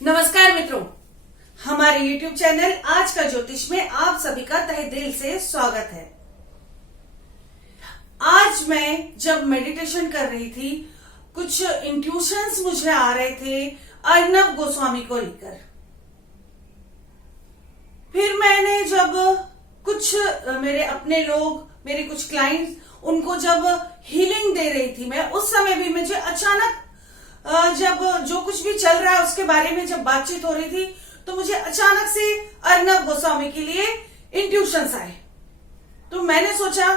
नमस्कार मित्रों, हमारे YouTube चैनल आज का ज्योतिष में आप सभी का तहे दिल से स्वागत है। आज मैं जब मेडिटेशन कर रही थी, कुछ इंट्यूशंस मुझे आ रहे थे अर्नब गोस्वामी को लेकर। फिर मैंने जब कुछ मेरे अपने लोग, मेरे कुछ क्लाइंट्स, उनको जब हीलिंग दे रही थी मैं, उस समय भी मुझे अचानक जब जो कुछ भी चल रहा है उसके बारे में जब बातचीत हो रही थी, तो मुझे अचानक से अर्नब गोस्वामी के लिए इंट्यूशंस आए। तो मैंने सोचा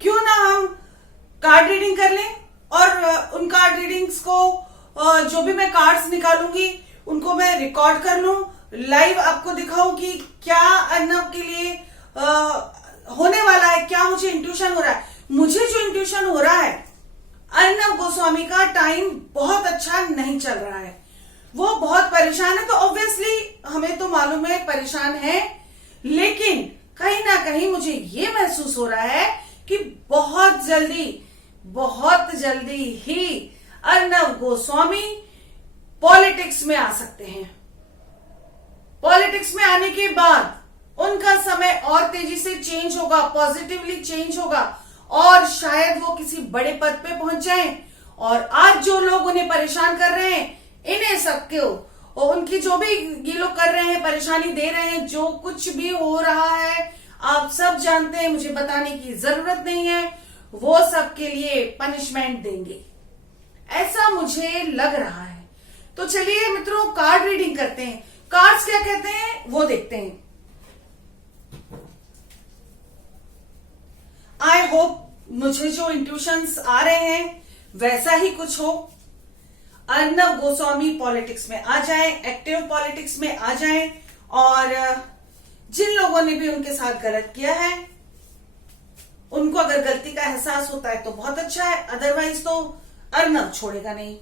क्यों ना हम कार्ड रीडिंग कर लें और उन कार्ड रीडिंग्स को जो भी मैं कार्ड्स निकालूंगी उनको मैं रिकॉर्ड कर लूं, लाइव आपको दिखाऊं कि क्या अर्नब के लिए होने वाला है, क्या मुझे इंट्यूशन हो रहा है। मुझे जो इंट्यूशन हो रहा है, अर्नब गोस्वामी का टाइम बहुत अच्छा नहीं चल रहा है, वो बहुत परेशान है। तो ऑब्वियसली हमें तो मालूम है परेशान है, लेकिन कहीं ना कहीं मुझे ये महसूस हो रहा है कि बहुत जल्दी ही अर्नब गोस्वामी पॉलिटिक्स में आ सकते हैं। पॉलिटिक्स में आने के बाद उनका समय और तेजी से चेंज होगा, पॉजिटिवली चेंज होगा और शायद वो किसी बड़े पद पे पहुंच जाएं। और आज जो लोग उन्हें परेशान कर रहे हैं, इन्हें सबको और उनकी जो भी ये लोग कर रहे हैं, परेशानी दे रहे हैं, जो कुछ भी हो रहा है आप सब जानते हैं, मुझे बताने की जरूरत नहीं है, वो सबके लिए पनिशमेंट देंगे, ऐसा मुझे लग रहा है। तो चलिए मित्रों, कार्ड रीडिंग करते हैं। कार्ड्स क्या कहते हैं वो देखते हैं। आई होप मुझे जो इंट्यूशंस आ रहे हैं वैसा ही कुछ हो। अर्नब गोस्वामी पॉलिटिक्स में आ जाए, एक्टिव पॉलिटिक्स में आ जाए, और जिन लोगों ने भी उनके साथ गलत किया है उनको अगर गलती का एहसास होता है तो बहुत अच्छा है, अदरवाइज तो अर्नब छोड़ेगा नहीं।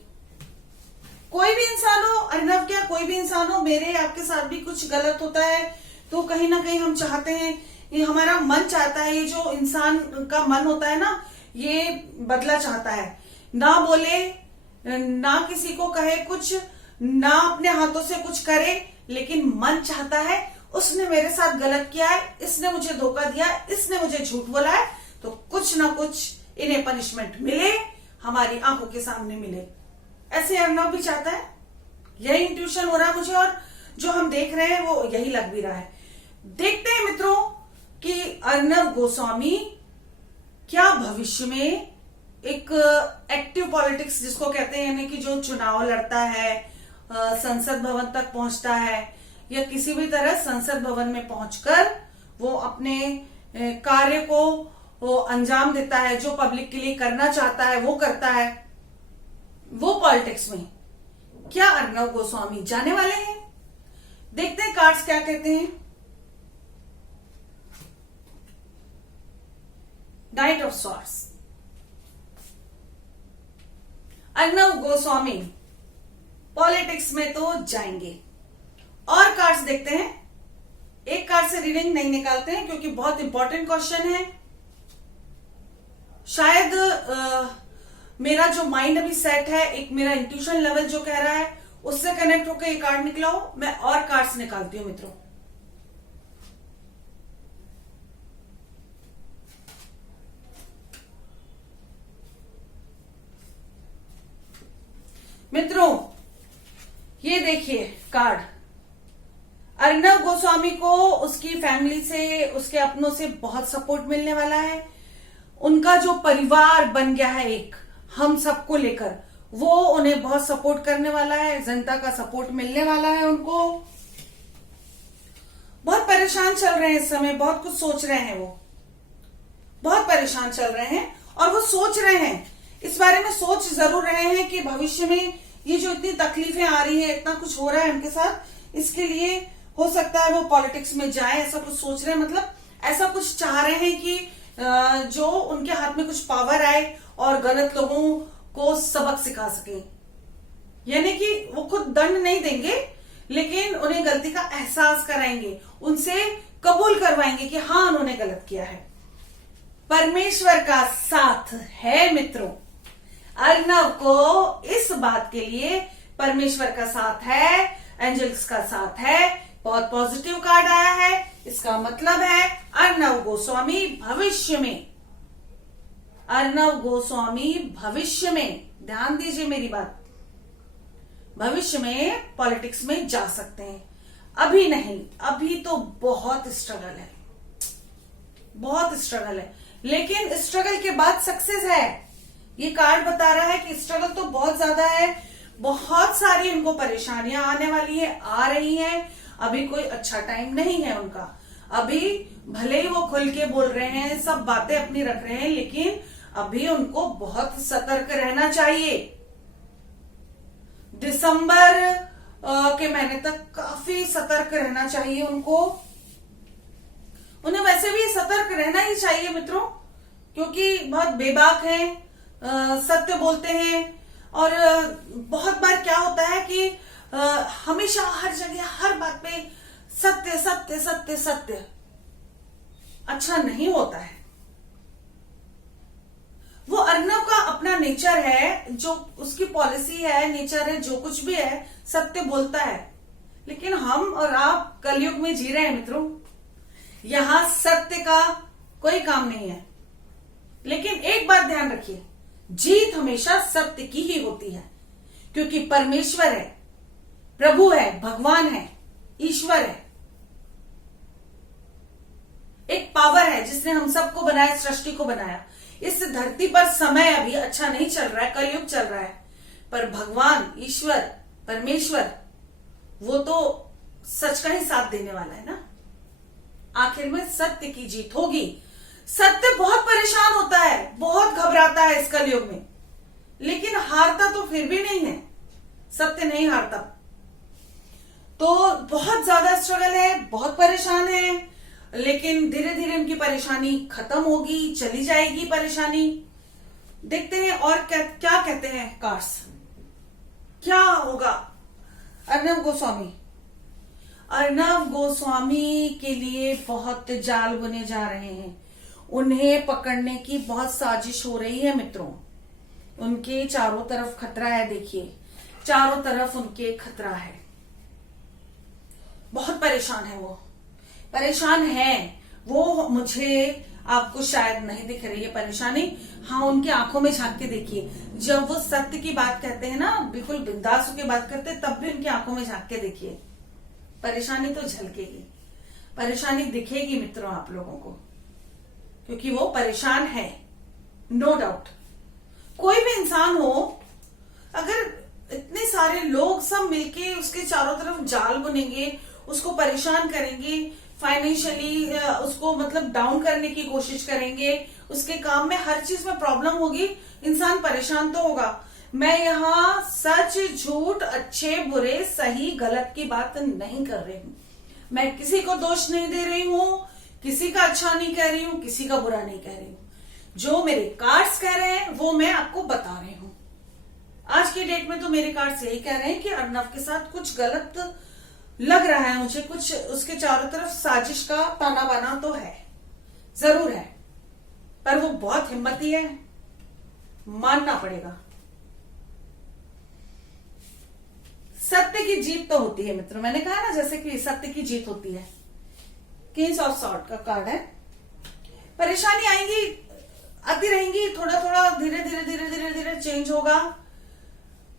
कोई भी इंसान हो, अर्नब क्या कोई भी इंसान हो, मेरे आपके साथ भी कुछ गलत होता है तो कहीं ना कहीं हम चाहते हैं, ये हमारा मन चाहता है, ये जो इंसान का मन होता है ना, ये बदला चाहता है। ना बोले, ना किसी को कहे कुछ, ना अपने हाथों से कुछ करे, लेकिन मन चाहता है उसने मेरे साथ गलत किया है, इसने मुझे धोखा दिया, इसने मुझे झूठ बोला है, तो कुछ ना कुछ इन्हें पनिशमेंट मिले, हमारी आंखों के सामने मिले। ऐसे अर्नब भी चाहता है। यही इंट्यूशन हो रहा है मुझे, और जो हम देख रहे हैं वो यही लग भी रहा है। देखते हैं मित्रों कि अर्नब गोस्वामी क्या भविष्य में एक एक्टिव पॉलिटिक्स जिसको कहते हैं, यानी कि जो चुनाव लड़ता है, संसद भवन तक पहुंचता है, या किसी भी तरह संसद भवन में पहुंचकर वो अपने कार्य को वो अंजाम देता है, जो पब्लिक के लिए करना चाहता है वो करता है। वो पॉलिटिक्स में क्या अर्नब गोस्वामी जाने वाले हैं? देखते हैं कार्ड्स क्या कहते हैं। Night of swords, Arnab Goswami politics में तो जाएंगे। और कार्ड्स देखते हैं। एक कार्ड से रीडिंग नहीं निकालते हैं क्योंकि बहुत इंपॉर्टेंट क्वेश्चन है। शायद मेरा जो माइंड अभी सेट है, एक मेरा इंट्यूशन लेवल जो कह रहा है उससे कनेक्ट होकर ये कार्ड निकला हो। मैं और कार्ड्स निकालती हूं मित्रों। मित्रों ये देखिए कार्ड, अर्नब गोस्वामी को उसकी फैमिली से, उसके अपनों से बहुत सपोर्ट मिलने वाला है। उनका जो परिवार बन गया है एक, हम सबको लेकर, वो उन्हें बहुत सपोर्ट करने वाला है। जनता का सपोर्ट मिलने वाला है उनको। बहुत परेशान चल रहे हैं इस समय, बहुत कुछ सोच रहे हैं, वो बहुत परेशान चल रहे हैं और वो सोच रहे हैं, इस बारे में सोच जरूर रहे हैं कि भविष्य में ये जो इतनी तकलीफें आ रही है, इतना कुछ हो रहा है उनके साथ, इसके लिए हो सकता है वो पॉलिटिक्स में जाए, ऐसा कुछ सोच रहे हैं। मतलब ऐसा कुछ चाह रहे हैं कि जो उनके हाथ में कुछ पावर आए और गलत लोगों को सबक सिखा सके। यानी कि वो खुद दंड नहीं देंगे, लेकिन उन्हें गलती का एहसास कराएंगे, उनसे कबूल करवाएंगे कि हाँ उन्होंने गलत किया है। परमेश्वर का साथ है मित्रों। अर्नब को इस बात के लिए परमेश्वर का साथ है। एंजल्स का साथ है, बहुत पॉजिटिव कार्ड आया है। इसका मतलब है अर्णव गोस्वामी भविष्य में, अर्णव गोस्वामी भविष्य में, ध्यान दीजिए मेरी बात, भविष्य में पॉलिटिक्स में जा सकते हैं। अभी नहीं, अभी तो बहुत स्ट्रगल है, बहुत स्ट्रगल है, लेकिन स्ट्रगल के बाद सक्सेस है। ये कार्ड बता रहा है कि स्ट्रगल तो बहुत ज्यादा है, बहुत सारी उनको परेशानियां आने वाली है, आ रही हैं। अभी कोई अच्छा टाइम नहीं है उनका। अभी भले ही वो खुल के बोल रहे हैं, सब बातें अपनी रख रहे हैं, लेकिन अभी उनको बहुत सतर्क रहना चाहिए। दिसंबर के महीने तक काफी सतर्क रहना चाहिए उनको। उन्हें वैसे भी सतर्क रहना ही चाहिए मित्रों, क्योंकि बहुत बेबाक हैं, सत्य बोलते हैं। और बहुत बार क्या होता है कि हमेशा हर जगह हर बात पे सत्य सत्य सत्य सत्य अच्छा नहीं होता है। वो अर्णव का अपना नेचर है, जो उसकी पॉलिसी है, नेचर है, जो कुछ भी है सत्य बोलता है। लेकिन हम और आप कलयुग में जी रहे हैं मित्रों, यहां सत्य का कोई काम नहीं है। लेकिन एक बात ध्यान रखिए, जीत हमेशा सत्य की ही होती है, क्योंकि परमेश्वर है, प्रभु है, भगवान है, ईश्वर है, एक पावर है जिसने हम सबको बनाया, सृष्टि को बनाया। इस धरती पर समय अभी अच्छा नहीं चल रहा है, कलयुग चल रहा है, पर भगवान, ईश्वर, परमेश्वर वो तो सच का ही साथ देने वाला है ना। आखिर में सत्य की जीत होगी। सत्य बहुत परेशान होता है, बहुत घबराता है इस कलयुग में, लेकिन हारता तो फिर भी नहीं है, सत्य नहीं हारता। तो बहुत ज्यादा स्ट्रगल है, बहुत परेशान है, लेकिन धीरे धीरे उनकी परेशानी खत्म होगी, चली जाएगी परेशानी। देखते हैं और क्या कहते हैं कार्ड्स, क्या होगा अर्णव गोस्वामी। अर्णव गोस्वामी के लिए बहुत जाल बुने जा रहे हैं, उन्हें पकड़ने की बहुत साजिश हो रही है मित्रों। उनके चारों तरफ खतरा है, देखिए चारों तरफ उनके खतरा है, बहुत परेशान है वो, परेशान है वो। मुझे आपको शायद नहीं दिख रही है परेशानी, हाँ उनकी आंखों में झांक के देखिए, जब वो सत्य की बात कहते हैं ना, बिल्कुल बिंदास होकर बात करते हैं, तब भी उनकी आंखों में झांक के देखिए, परेशानी तो झलकेगी, परेशानी दिखेगी मित्रों आप लोगों को, क्योंकि वो परेशान है, नो डाउट। कोई भी इंसान हो, अगर इतने सारे लोग सब मिलके उसके चारों तरफ जाल बुनेंगे, उसको परेशान करेंगे, फाइनेंशियली उसको मतलब डाउन करने की कोशिश करेंगे, उसके काम में हर चीज में प्रॉब्लम होगी, इंसान परेशान तो होगा। मैं यहाँ सच झूठ, अच्छे बुरे, सही गलत की बात नहीं कर रही हूँ, मैं किसी को दोष नहीं दे रही हूँ, किसी का अच्छा नहीं कह रही हूँ, किसी का बुरा नहीं कह रही हूँ। जो मेरे कार्ड्स कह रहे हैं वो मैं आपको बता रही हूँ। आज की डेट में तो मेरे कार्ड्स यही कह रहे हैं कि अर्णव के साथ कुछ गलत लग रहा है मुझे, कुछ उसके चारों तरफ साजिश का ताना बाना तो है, जरूर है, पर वो बहुत हिम्मती है, मानना पड़ेगा। सत्य की जीत तो होती है मित्रों, मैंने कहा ना जैसे कि सत्य की जीत होती है। किंग्स ऑफ सॉर्ड का कार्ड है। परेशानी आएंगी, आती रहेंगी, थोड़ा थोड़ा धीरे धीरे धीरे धीरे धीरे चेंज होगा।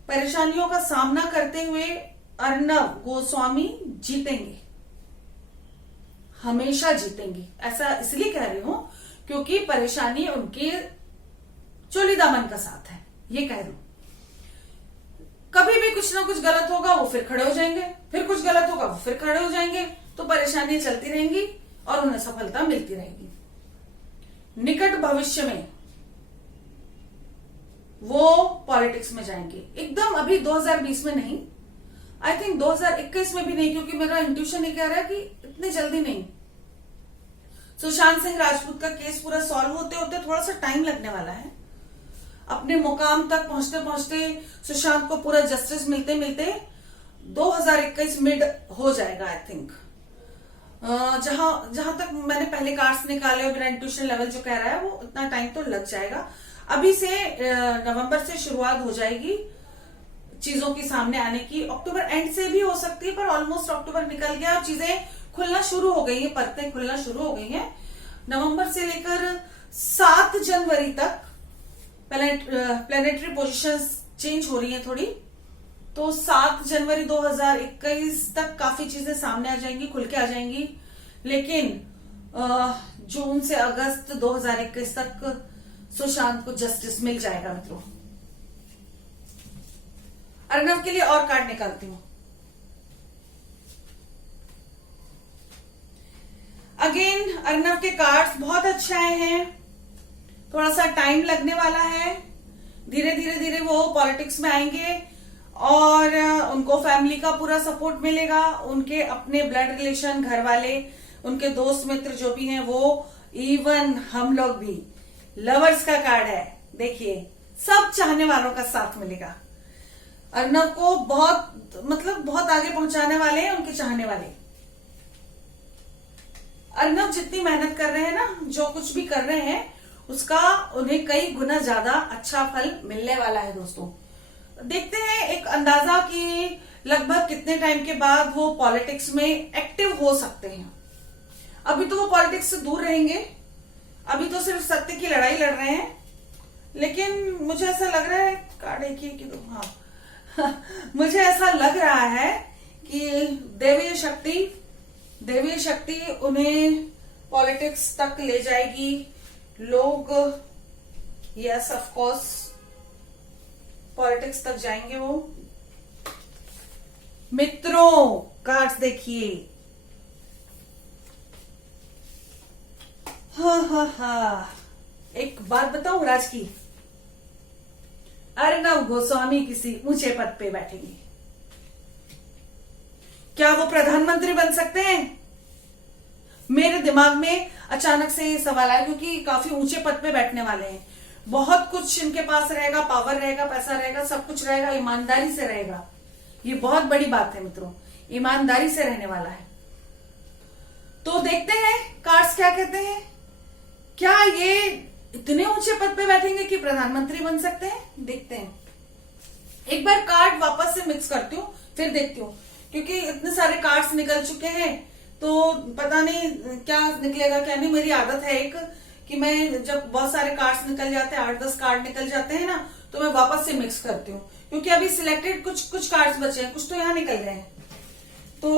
परेशानियों का सामना करते हुए अर्णव गोस्वामी जीतेंगे, हमेशा जीतेंगे। ऐसा इसलिए कह रही हूं क्योंकि परेशानी उनके चोली दामन का साथ है, ये कह दूं। कभी भी कुछ ना कुछ गलत होगा वो फिर खड़े हो जाएंगे, फिर कुछ गलत होगा वो फिर खड़े हो जाएंगे, तो परेशानियां चलती रहेंगी और उन्हें सफलता मिलती रहेगी। निकट भविष्य में वो पॉलिटिक्स में जाएंगे, एकदम अभी 2020 में नहीं, आई थिंक 2021 में भी नहीं, क्योंकि मेरा इंट्यूशन ये कह रहा है कि इतनी जल्दी नहीं। सुशांत सिंह राजपूत का केस पूरा सॉल्व होते होते थोड़ा सा टाइम लगने वाला है। अपने मुकाम तक पहुंचते पहुंचते सुशांत को पूरा जस्टिस मिलते मिलते 2021 मिड हो जाएगा आई थिंक। जहां तक मैंने पहले कार्ड्स निकाले और मेरा इंट्यूशन लेवल जो कह रहा है वो इतना टाइम तो लग जाएगा। अभी से नवंबर से शुरुआत हो जाएगी, चीजों की सामने आने की। अक्टूबर एंड से भी हो सकती है, पर ऑलमोस्ट अक्टूबर निकल गया और चीजें खुलना शुरू हो गई है, परतें खुलना शुरू हो गई हैं। नवंबर से लेकर 7 जनवरी तक प्लेनेटरी पोजीशंस चेंज हो रही हैं थोड़ी, तो 7 जनवरी 2021 तक काफी चीजें सामने आ जाएंगी, खुल के आ जाएंगी। लेकिन जून से अगस्त 2021 तक सुशांत को जस्टिस मिल जाएगा मित्रों। अर्नव के लिए और कार्ड निकालती हूं। अगेन अर्नव के कार्ड्स बहुत अच्छे आए हैं। थोड़ा सा टाइम लगने वाला है, धीरे धीरे वो पॉलिटिक्स में आएंगे और उनको फैमिली का पूरा सपोर्ट मिलेगा। उनके अपने ब्लड रिलेशन, घर वाले, उनके दोस्त मित्र जो भी हैं वो, इवन हम लोग भी। लवर्स का कार्ड है, देखिए सब चाहने वालों का साथ मिलेगा। अर्नव को बहुत आगे पहुंचाने वाले हैं उनके चाहने वाले। अर्नव जितनी मेहनत कर रहे हैं ना, जो कुछ भी कर रहे हैं, उसका उन्हें कई गुना ज्यादा अच्छा फल मिलने वाला है दोस्तों। देखते हैं एक अंदाजा कि लगभग कितने टाइम के बाद वो पॉलिटिक्स में एक्टिव हो सकते हैं। अभी तो वो पॉलिटिक्स से दूर रहेंगे, अभी तो सिर्फ सत्य की लड़ाई लड़ रहे हैं। लेकिन मुझे ऐसा लग रहा है, कार्ड एक ही कि दो, हाँ मुझे ऐसा लग रहा है कि दैवीय शक्ति उन्हें पॉलिटिक्स तक ले जाएगी। लोग यस ऑफ कोर्स पॉलिटिक्स तक जाएंगे वो। मित्रों कार्ड्स देखिए, हाँ एक बात बताऊं राज की, अर्नव गोस्वामी किसी ऊंचे पद पे बैठेंगे। क्या वो प्रधानमंत्री बन सकते हैं? मेरे दिमाग में अचानक से ये सवाल आया, क्योंकि काफी ऊंचे पद पे बैठने वाले हैं। बहुत कुछ इनके पास रहेगा, पावर रहेगा, पैसा रहेगा, सब कुछ रहेगा, ईमानदारी से रहेगा। ये बहुत बड़ी बात है मित्रों, ईमानदारी से रहने वाला है। तो देखते हैं कार्ड्स क्या कहते हैं। क्या ये इतने ऊंचे पद पे बैठेंगे कि प्रधानमंत्री बन सकते हैं? देखते हैं। एक बार कार्ड वापस से मिक्स करती हूँ, फिर देखती हूँ, क्योंकि इतने सारे कार्ड्स निकल चुके हैं तो पता नहीं क्या निकलेगा क्या नहीं। मेरी आदत है एक कि मैं जब बहुत सारे कार्ड्स निकल जाते हैं, 8-10 कार्ड निकल जाते हैं ना, तो मैं वापस से मिक्स करती हूँ, क्योंकि अभी सिलेक्टेड कुछ कार्ड्स बचे हैं, कुछ तो यहाँ निकल गए हैं। तो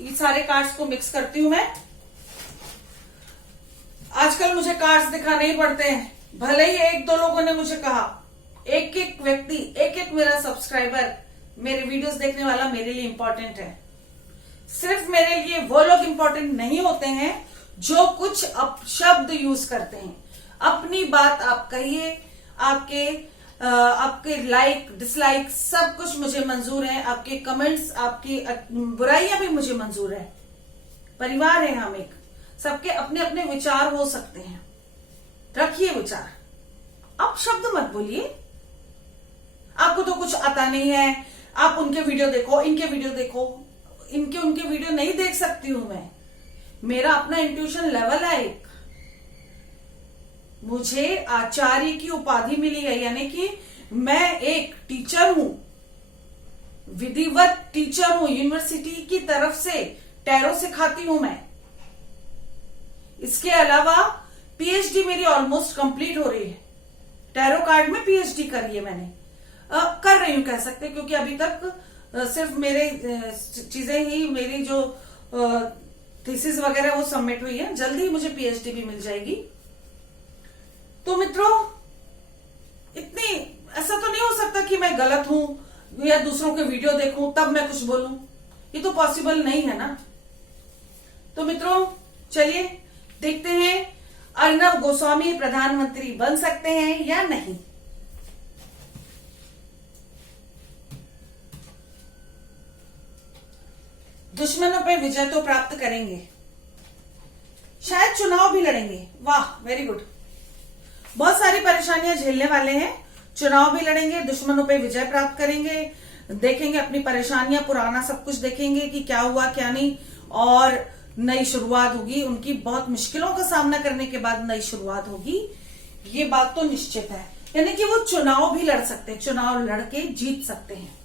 ये सारे कार्ड्स को मिक्स करती हूँ मैं। आजकल मुझे कार्ड्स दिखाने ही पड़ते हैं, भले ही 1-2 लोगों ने मुझे कहा, एक व्यक्ति, एक मेरा सब्सक्राइबर, मेरे वीडियोस देखने वाला मेरे लिए इंपॉर्टेंट है। सिर्फ मेरे लिए वो लोग इंपॉर्टेंट नहीं होते हैं जो कुछ अपशब्द यूज करते हैं। अपनी बात आप कहिए, आपके लाइक डिसलाइक सब कुछ मुझे मंजूर है, आपके कमेंट्स, आपकी बुराइयां भी मुझे मंजूर है। परिवार है हम एक, सबके अपने अपने विचार हो सकते हैं, रखिए विचार, आप शब्द मत बोलिए। आपको तो कुछ आता नहीं है, आप उनके वीडियो देखो, इनके वीडियो देखो, उनके वीडियो नहीं देख सकती हूं मैं। मेरा अपना इंट्यूशन लेवल है एक। मुझे आचार्य की उपाधि मिली है, यानी कि मैं एक टीचर हूं, विधिवत टीचर हूं, यूनिवर्सिटी की तरफ से टैरो सिखाती हूं मैं। इसके अलावा पीएचडी मेरी ऑलमोस्ट कंप्लीट हो रही है। टैरो कार्ड में पीएचडी करी है मैंने, कर रही हूं कह सकते, क्योंकि अभी तक सिर्फ मेरे चीजें ही, मेरी जो थीसिस वगैरह वो सबमिट हुई है। जल्दी ही मुझे पीएचडी भी मिल जाएगी। तो मित्रों, इतनी ऐसा तो नहीं हो सकता कि मैं गलत हूं या दूसरों के वीडियो देखूं तब मैं कुछ बोलूं, ये तो पॉसिबल नहीं है ना। तो मित्रों चलिए देखते हैं अर्नव गोस्वामी प्रधानमंत्री बन सकते हैं या नहीं। दुश्मनों पे विजय तो प्राप्त करेंगे, शायद चुनाव भी लड़ेंगे। वाह, वेरी गुड। बहुत सारी परेशानियां झेलने वाले हैं, चुनाव भी लड़ेंगे, दुश्मनों पे विजय प्राप्त करेंगे, देखेंगे अपनी परेशानियां, पुराना सब कुछ देखेंगे कि क्या हुआ क्या नहीं, और नई शुरुआत होगी उनकी। बहुत मुश्किलों का सामना करने के बाद नई शुरुआत होगी, ये बात तो निश्चित है। यानी कि वो चुनाव भी लड़ सकते हैं, चुनाव लड़के जीत सकते हैं।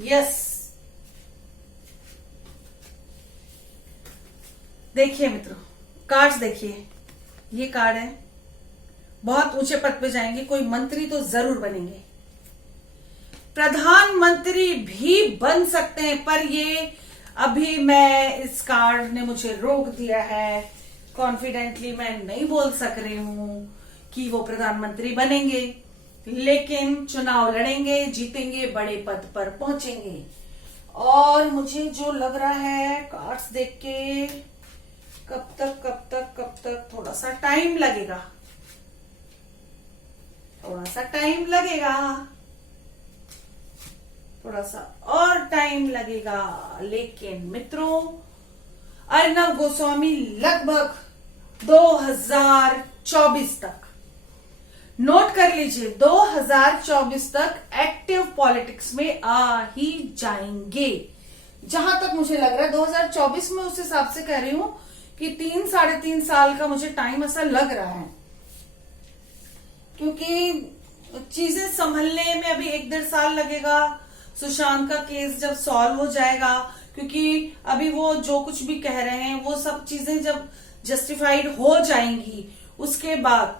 यस, देखिए मित्रों, कार्ड्स देखिए, ये कार्ड है, बहुत ऊंचे पद पे जाएंगे, कोई मंत्री तो जरूर बनेंगे, प्रधानमंत्री भी बन सकते हैं, पर ये अभी मैं इस कार्ड ने मुझे रोक दिया है, कॉन्फिडेंटली मैं नहीं बोल सक रही हूं कि वो प्रधानमंत्री बनेंगे, लेकिन चुनाव लड़ेंगे, जीतेंगे, बड़े पद पर पहुंचेंगे। और मुझे जो लग रहा है कार्ड्स देख के, कब तक थोड़ा सा टाइम लगेगा, थोड़ा सा टाइम लगेगा, थोड़ा सा और टाइम लगेगा, लेकिन मित्रों अर्नब गोस्वामी लगभग 2024 तक, नोट कर लीजिए, 2024 तक एक्टिव पॉलिटिक्स में आ ही जाएंगे। जहां तक मुझे लग रहा है 2024 में, उस हिसाब से कह रही हूं कि 3-3.5 साल का मुझे टाइम ऐसा लग रहा है, क्योंकि चीजें संभलने में अभी 1-1.5 साल लगेगा। सुशांत का केस जब सॉल्व हो जाएगा, क्योंकि अभी वो जो कुछ भी कह रहे हैं वो सब चीजें जब जस्टिफाइड हो जाएंगी, उसके बाद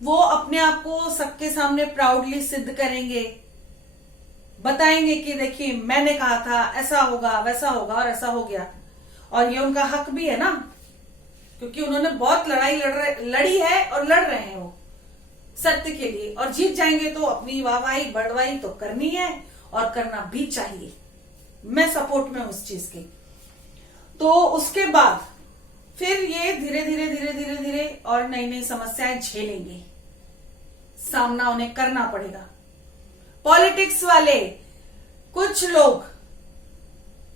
वो अपने आप को सबके सामने प्राउडली सिद्ध करेंगे, बताएंगे कि देखिए मैंने कहा था ऐसा होगा, वैसा होगा, और ऐसा हो गया। और ये उनका हक भी है ना, क्योंकि उन्होंने बहुत लड़ाई लड़ी है और लड़ रहे हैं वो सत्य के लिए, और जीत जाएंगे तो अपनी वाहवाही बढ़वाही तो करनी है और करना भी चाहिए। मैं सपोर्ट में हूं उस चीज की। तो उसके बाद फिर ये धीरे धीरे और नई नई समस्याएं झेलेंगे, सामना उन्हें करना पड़ेगा। पॉलिटिक्स वाले कुछ लोग,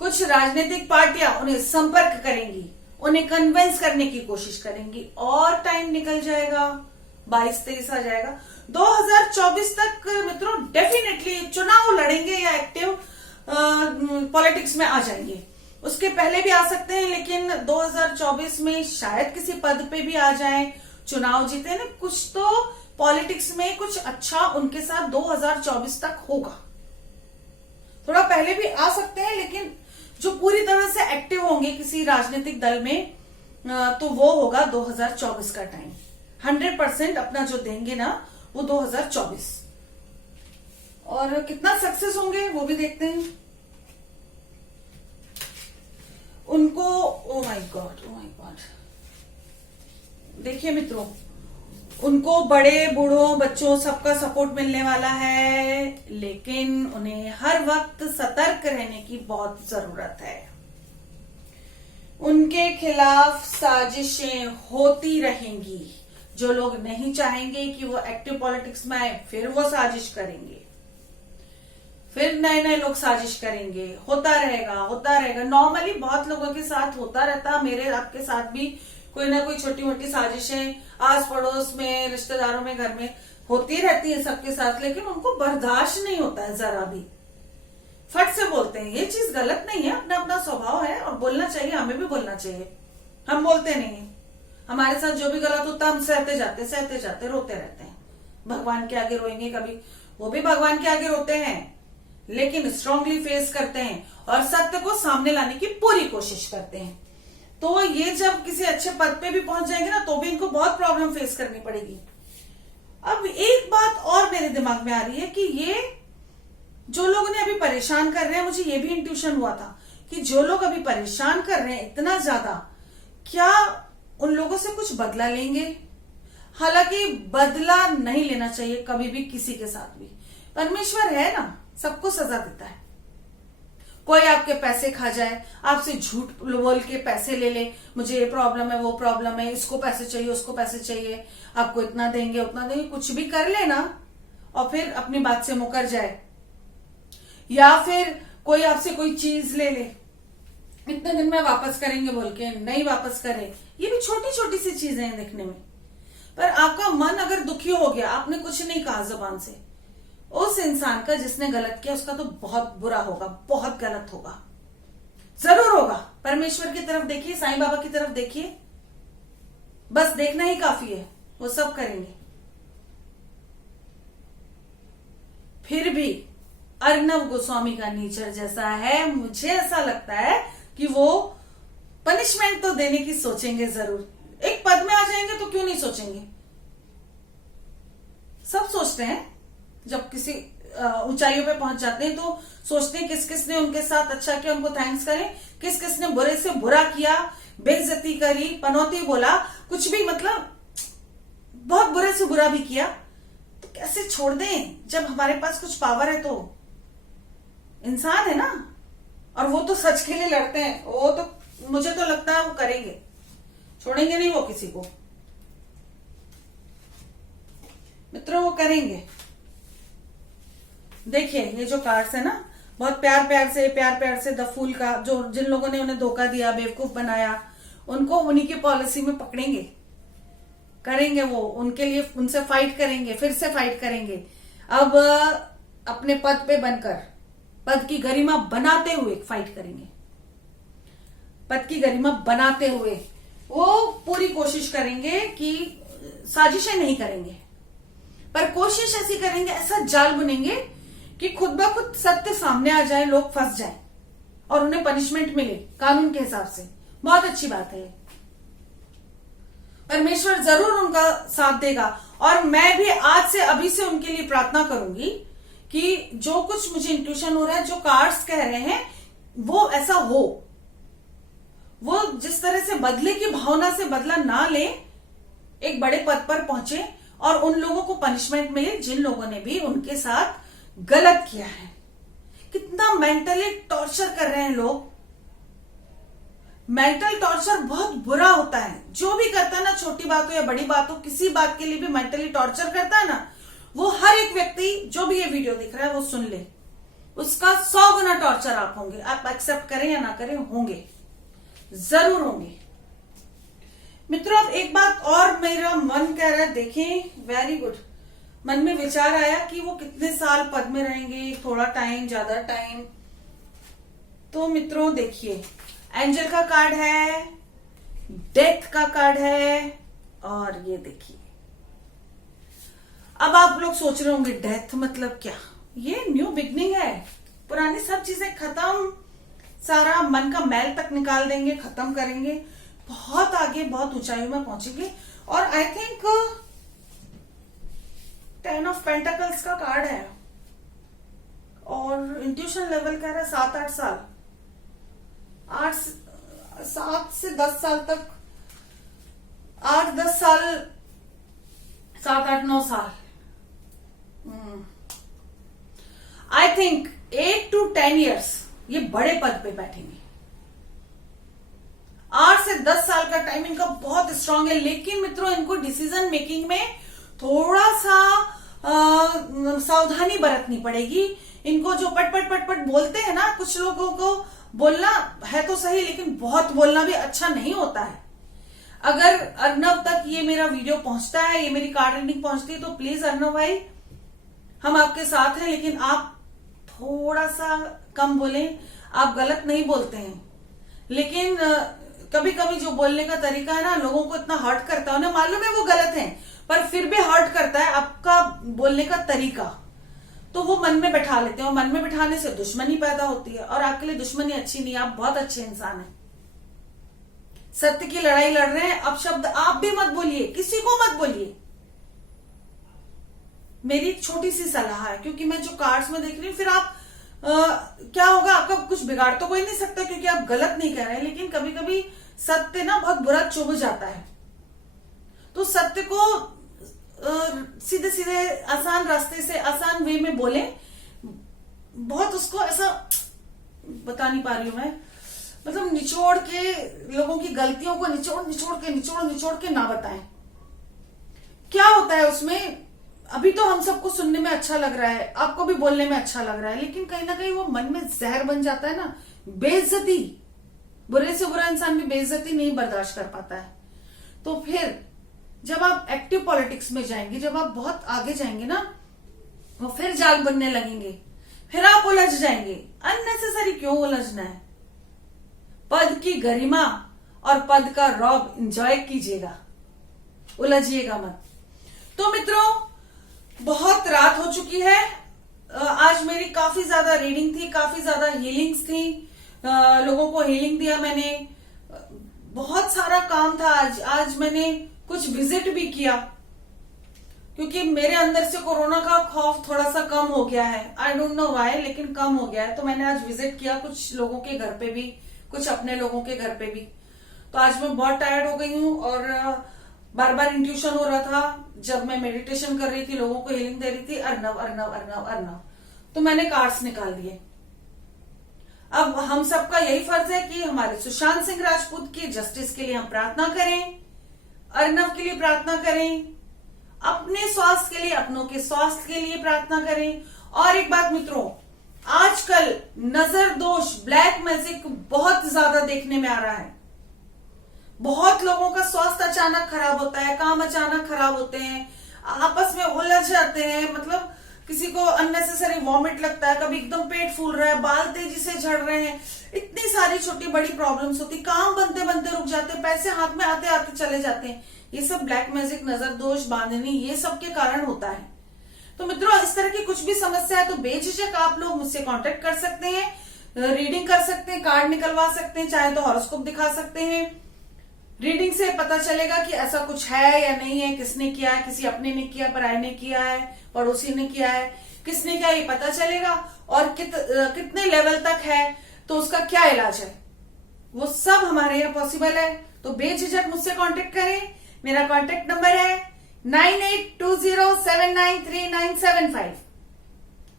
कुछ राजनीतिक पार्टियां उन्हें संपर्क करेंगी, उन्हें कन्विंस करने की कोशिश करेंगी, और टाइम निकल जाएगा, 22-23 आ जाएगा। 2024 तक मित्रों डेफिनेटली चुनाव लड़ेंगे या एक्टिव पॉलिटिक्स में आ जाएंगे। उसके पहले भी आ सकते हैं, लेकिन 2024 में शायद किसी पद पे भी आ जाएं, चुनाव जीते ना, कुछ तो पॉलिटिक्स में कुछ अच्छा उनके साथ 2024 तक होगा। थोड़ा पहले भी आ सकते हैं, लेकिन जो पूरी तरह से एक्टिव होंगे किसी राजनीतिक दल में, तो वो होगा 2024 का टाइम। 100% अपना जो देंगे ना वो 2024, और कितना सक्सेस होंगे वो भी देखते हैं उनको। ओ माय गॉड, देखिए मित्रों, उनको बड़े बूढ़ों बच्चों सबका सपोर्ट मिलने वाला है, लेकिन उन्हें हर वक्त सतर्क रहने की बहुत जरूरत है। उनके खिलाफ साजिशें होती रहेंगी। जो लोग नहीं चाहेंगे कि वो एक्टिव पॉलिटिक्स में आए, फिर वो साजिश करेंगे, फिर नए नए लोग साजिश करेंगे, होता रहेगा। नॉर्मली बहुत लोगों के साथ होता रहता, मेरे आपके साथ भी कोई ना कोई छोटी मोटी साजिशें आस पड़ोस में, रिश्तेदारों में, घर में होती रहती है सबके साथ, लेकिन उनको बर्दाश्त नहीं होता है जरा भी, फट से बोलते हैं। ये चीज गलत नहीं है, अपना अपना स्वभाव है और बोलना चाहिए, हमें भी बोलना चाहिए। हम बोलते नहीं है, हमारे साथ जो भी गलत होता है हम सहते जाते रोते रहते हैं। भगवान के आगे रोएंगे कभी, वो भी भगवान के आगे रोते हैं, लेकिन स्ट्रांगली फेस करते हैं और सत्य को सामने लाने की पूरी कोशिश करते हैं। तो ये जब किसी अच्छे पद पे भी पहुंच जाएंगे ना, तो भी इनको बहुत प्रॉब्लम फेस करनी पड़ेगी। अब एक बात और मेरे दिमाग में आ रही है कि ये जो लोग उन्हें अभी परेशान कर रहे हैं, मुझे ये भी इंट्यूशन हुआ था कि जो लोग अभी परेशान कर रहे हैं इतना ज्यादा, क्या उन लोगों से कुछ बदला लेंगे? हालांकि बदला नहीं लेना चाहिए कभी भी किसी के साथ भी। परमेश्वर है ना, सबको सजा देता है। कोई आपके पैसे खा जाए, आपसे झूठ बोल के पैसे ले ले, मुझे ये प्रॉब्लम है, वो प्रॉब्लम है, इसको पैसे चाहिए, उसको पैसे चाहिए, आपको इतना देंगे उतना देंगे, कुछ भी कर लेना और फिर अपनी बात से मुकर जाए। या फिर कोई आपसे कोई चीज ले ले, इतने दिन में वापस करेंगे बोल के नहीं वापस करे। ये भी छोटी छोटी सी चीजें हैं देखने में, पर आपका मन अगर दुखी हो गया, आपने कुछ नहीं कहा जुबान से, उस इंसान का जिसने गलत किया उसका तो बहुत बुरा होगा, बहुत गलत होगा, जरूर होगा। परमेश्वर की तरफ देखिए, साईं बाबा की तरफ देखिए, बस देखना ही काफी है। वो सब करेंगे। फिर भी अर्नब गोस्वामी का नेचर जैसा है, मुझे ऐसा लगता है कि वो पनिशमेंट तो देने की सोचेंगे जरूर। एक पद में आ जाएंगे तो क्यों नहीं सोचेंगे, सब सोचते हैं। जब किसी ऊंचाइयों पे पहुंच जाते हैं तो सोचते हैं किस किस ने उनके साथ अच्छा किया, उनको थैंक्स करें, किस किस ने बुरे से बुरा किया, बेइज्जती करी, पनौती बोला, कुछ भी, मतलब बहुत बुरे से बुरा भी किया, तो कैसे छोड़ दें जब हमारे पास कुछ पावर है। तो इंसान है ना, और वो तो सच के लिए लड़ते हैं, वो तो मुझे तो लगता है वो करेंगे, छोड़ेंगे नहीं वो किसी को। मित्रों वो करेंगे। देखिए ये जो कार्ड्स है ना, बहुत प्यार प्यार से द फूल का, जो जिन लोगों ने उन्हें धोखा दिया, बेवकूफ बनाया, उनको उन्हीं की पॉलिसी में पकड़ेंगे, करेंगे वो उनके लिए, उनसे फाइट करेंगे, फिर से फाइट करेंगे। अब अपने पद पे बनकर, पद की गरिमा बनाते हुए फाइट करेंगे। पद की गरिमा बनाते हुए वो पूरी कोशिश करेंगे कि साजिशें नहीं करेंगे, पर कोशिश ऐसी करेंगे, ऐसा जाल बुनेंगे कि खुद ब खुद सत्य सामने आ जाए, लोग फंस जाएं और उन्हें पनिशमेंट मिले कानून के हिसाब से। बहुत अच्छी बात है, परमेश्वर जरूर उनका साथ देगा। और मैं भी आज से अभी से उनके लिए प्रार्थना करूंगी कि जो कुछ मुझे इंट्यूशन हो रहा है, जो कार्ड्स कह रहे हैं, वो ऐसा हो, वो जिस तरह से बदले की भावना से बदला ना ले, एक बड़े पद पर पहुंचे और उन लोगों को पनिशमेंट मिले जिन लोगों ने भी उनके साथ गलत किया है। कितना मेंटली टॉर्चर कर रहे हैं लोग। मेंटल टॉर्चर बहुत बुरा होता है। जो भी करता है ना, छोटी बात हो या बड़ी बात हो, किसी बात के लिए भी मेंटली टॉर्चर करता है ना, वो हर एक व्यक्ति जो भी ये वीडियो दिख रहा है वो सुन ले, उसका 100 गुना टॉर्चर आप होंगे। आप एक्सेप्ट करें या ना करें, होंगे, जरूर होंगे। मित्रों अब एक बात और मेरा मन कह रहा है, देखें, वेरी गुड, मन में विचार आया कि वो कितने साल पद में रहेंगे, थोड़ा टाइम, ज्यादा टाइम। तो मित्रों देखिए, एंजल का कार्ड है, डेथ का कार्ड है, और ये देखिए। अब आप लोग सोच रहे होंगे डेथ मतलब क्या? ये न्यू बिगनिंग है, पुरानी सब चीजें खत्म, सारा मन का मैल तक निकाल देंगे, खत्म करेंगे, बहुत आगे, बहुत ऊंचाइयों में पहुंचेंगे। और आई थिंक 10 ऑफ पेंटिकल्स का कार्ड है, और इंट्यूशन लेवल कह रहा है 7-8 साल, 7 से 10 साल तक, 8-10 साल, 7-8-9 साल। आई थिंक 8 to 10 years ये बड़े पद पे बैठेंगे। 8 से 10 साल का टाइम इनका बहुत स्ट्रांग है, लेकिन मित्रों इनको डिसीजन मेकिंग में थोड़ा सा सावधानी बरतनी पड़ेगी। इनको जो पट पट पट पट बोलते हैं ना, कुछ लोगों को बोलना है तो सही, लेकिन बहुत बोलना भी अच्छा नहीं होता है। अगर अर्नब तक ये मेरा वीडियो पहुंचता है, ये मेरी कार्ड रीडिंग पहुंचती है, तो प्लीज अर्नब भाई, हम आपके साथ हैं, लेकिन आप थोड़ा सा कम बोलें। आप गलत नहीं बोलते हैं, लेकिन कभी कभी जो बोलने का तरीका है ना, लोगों को इतना हर्ट करता है, उन्हें मालूम है वो गलत है, पर फिर भी हर्ट करता है आपका बोलने का तरीका, तो वो मन में बैठा लेते हैं, और मन में बैठाने से दुश्मनी पैदा होती है, और आपके लिए दुश्मनी अच्छी नहीं। आप बहुत अच्छे इंसान हैं, सत्य की लड़ाई लड़ रहे हैं। अब शब्द आप भी मत बोलिए, किसी को मत बोलिए, मेरी एक छोटी सी सलाह है, क्योंकि मैं जो कार्ड्स में देख रही हूँ, फिर आप क्या होगा, आपका कुछ बिगाड़ तो कोई नहीं सकता, क्योंकि आप गलत नहीं कर रहे हैं, लेकिन कभी कभी सत्य ना बहुत बुरा चुभ जाता है। तो सत्य को सीधे सीधे आसान रास्ते से, आसान वे में बोले, बहुत उसको ऐसा बता नहीं पा रही हूं मैं, मतलब निचोड़ के, लोगों की गलतियों को निचोड़ के ना बताएं। क्या होता है उसमें, अभी तो हम सबको सुनने में अच्छा लग रहा है, आपको भी बोलने में अच्छा लग रहा है, लेकिन कहीं ना कहीं वो मन में जहर बन जाता है ना, बेइज्जती। बुरे से बुरा इंसान भी बेइज्जती नहीं बर्दाश्त कर पाता है। तो फिर जब आप एक्टिव पॉलिटिक्स में जाएंगे, जब आप बहुत आगे जाएंगे ना, वो फिर जाल बनने लगेंगे, फिर आप उलझ जाएंगे। अननेसेसरी क्यों उलझना है? पद की गरिमा और पद का रौब एंजॉय कीजिएगा, उलझिएगा मत। तो मित्रों, बहुत रात हो चुकी है। आज मेरी काफी ज्यादा रीडिंग थी, काफी ज्यादा हीलिंग्स थी, लोगों को हीलिंग दिया मैंने। बहुत सारा काम था आज मैंने कुछ विजिट भी किया, क्योंकि मेरे अंदर से कोरोना का खौफ थोड़ा सा कम हो गया है। आई डोंट नो व्हाई, लेकिन कम हो गया है। तो मैंने आज विजिट किया कुछ लोगों के घर पे भी, कुछ अपने लोगों के घर पे भी। तो आज मैं बहुत टायर्ड हो गई हूँ और बार बार इंट्यूशन हो रहा था जब मैं मेडिटेशन कर रही थी, लोगों को हीलिंग दे रही थी, अर्नव अर्नव अर्नव अर्नव। तो मैंने कार्ड्स निकाल दिए। अब हम सबका यही फर्ज है कि हमारे सुशांत सिंह राजपूत की जस्टिस के लिए हम प्रार्थना करें, अर्नव के लिए प्रार्थना करें, अपने स्वास्थ्य के लिए, अपनों के स्वास्थ्य के लिए प्रार्थना करें। और एक बात मित्रों, आजकल नजर दोष, ब्लैक मैजिक बहुत ज्यादा देखने में आ रहा है। बहुत लोगों का स्वास्थ्य अचानक खराब होता है, काम अचानक खराब होते हैं, आपस में उलझ जाते हैं। मतलब किसी को अननेसेसरी वॉमिट लगता है, कभी एकदम पेट फूल रहा है, बाल तेजी से झड़ रहे हैं, इतनी सारी छोटी बड़ी प्रॉब्लम्स होती, काम बनते बनते रुक जाते, पैसे हाथ में आते आते चले जाते हैं। ये सब ब्लैक मैजिक, नजर दोष, बांधनी, ये सब के कारण होता है। तो मित्रों, इस तरह की कुछ भी समस्या है तो बेझिझक आप लोग मुझसे कांटेक्ट कर सकते हैं, रीडिंग कर सकते हैं, कार्ड निकलवा सकते हैं, चाहे तो हॉरोस्कोप दिखा सकते हैं। रीडिंग से पता चलेगा कि ऐसा कुछ है या नहीं है, किसने किया है, किसी अपने ने किया, पराये ने किया है, पड़ोसी ने किया है, किसने किया ये पता चलेगा। और कितने लेवल तक है, तो उसका क्या इलाज है, वो सब हमारे यहाँ पॉसिबल है। तो बेझिझक मुझसे कांटेक्ट करें। मेरा कांटेक्ट नंबर है 9820793975।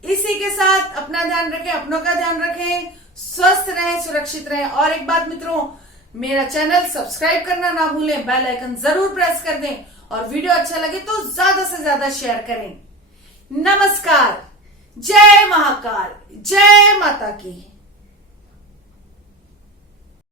इसी के साथ अपना ध्यान रखें, अपनों का ध्यान रखें, स्वस्थ रहें, सुरक्षित रहें। और एक बात मित्रों, मेरा चैनल सब्सक्राइब करना ना भूलें, बेल आइकन जरूर प्रेस कर दें और वीडियो अच्छा लगे तो ज्यादा से ज्यादा शेयर करें। नमस्कार, जय महाकाल, जय माता की।